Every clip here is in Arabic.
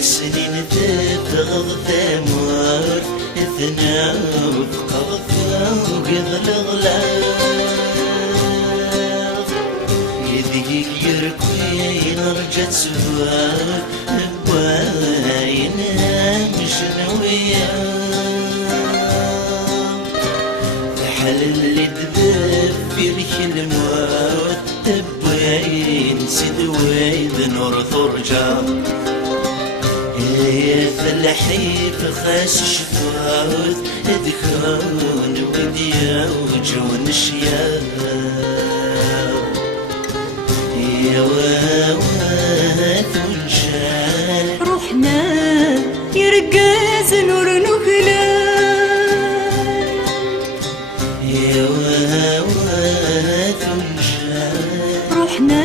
السنين تبغض ثمر اثنا وفقض وقض الغلاف يذيك يركوين رجت سوار بواين مشنوية تحل اللي تذب في ذيك الموت تبوين سدوين نور ثرجة فالحيف خاس شفاوت ذكرون وديا وجون الشياب يا واوات ونشال روحنا يرقاز نور نخلال يا واوات ونشال روحنا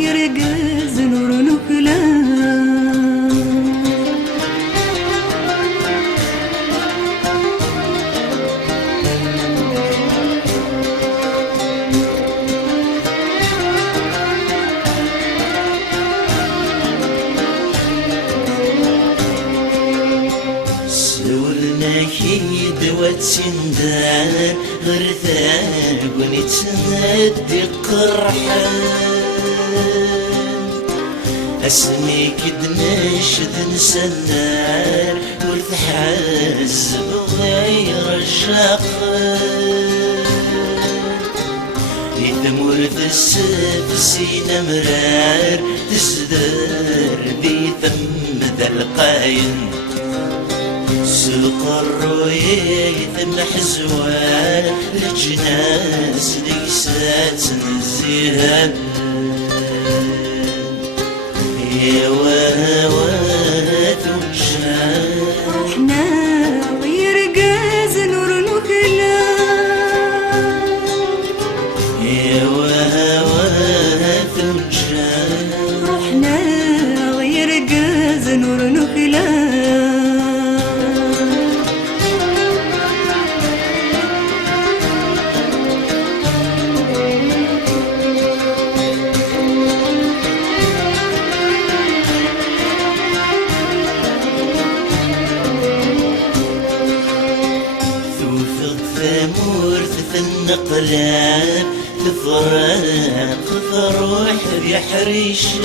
يرقاز نور نخلال كيد وتسندان غرثان ونتندي قرحان اسمي كد نشد نسنان ورث حاسب غير الشقان يثم ورث السف سينا مرار تسدر ذي ثم ذا القاين سوق الرؤية الحزوان الجناس ليست نزيها يا واوات وشان روحنا ويرقاز نور نخلال يا واوات وشان روحنا ويرقاز نور نخلال النقلاب تفرق فروح يحريشان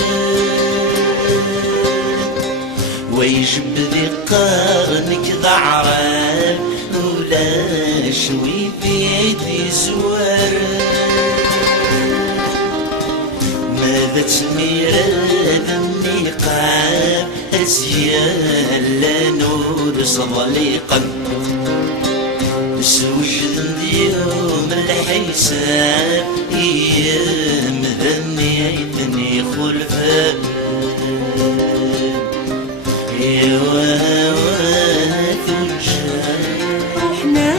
ويجب ذي قرنك ضعران ولا شوي بيدي زوار ماذا تمير النقاب أزيان لا نور صدليقا سوجد اليوم الحساب ايام ذنيتني خلفان يا واوات وجان روحنا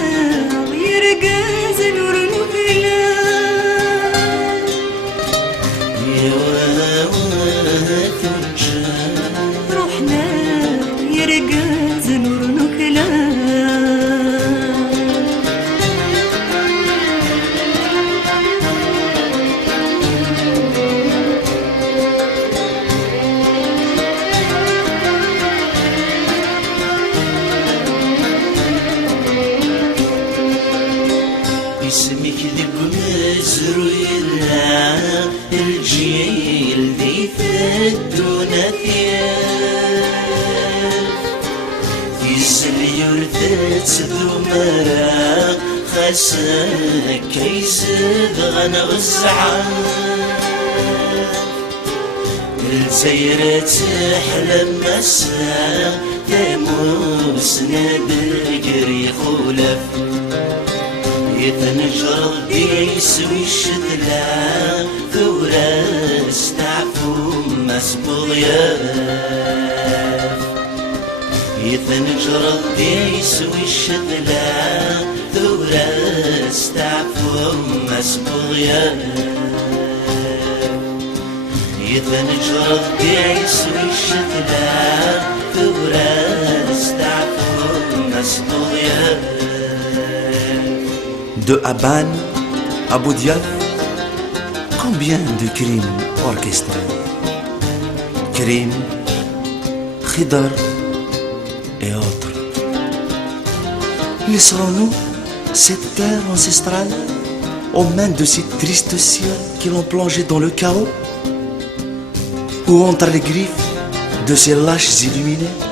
ويرقاز نور نخلال يا واوات وجان روحنا يرقاز نور نخلال اسمك ذب مزروينا الجيل ذي ثدنا ثياب في سليور ثات ذو مراق خاسك كيزد غنغزعان الزيرة تحلم مساء تموسنا بالقري خولف يتنجر ديس ويشتلا ثورة استعفو مسبوض ياف يتنجر ديس ويشتلا ثورة استعفو مسبوض ياف يتنجر ديس ويشتلا ثورة استعفو مسبوض ياف De Aban à Boudiaf, combien de crimes orchestrés? Crimes, Khidr et autres. Laisserons-nous cette terre ancestrale aux mains de ces tristes cieux qui l'ont plongé dans le chaos, ou entre les griffes de ces lâches illuminés?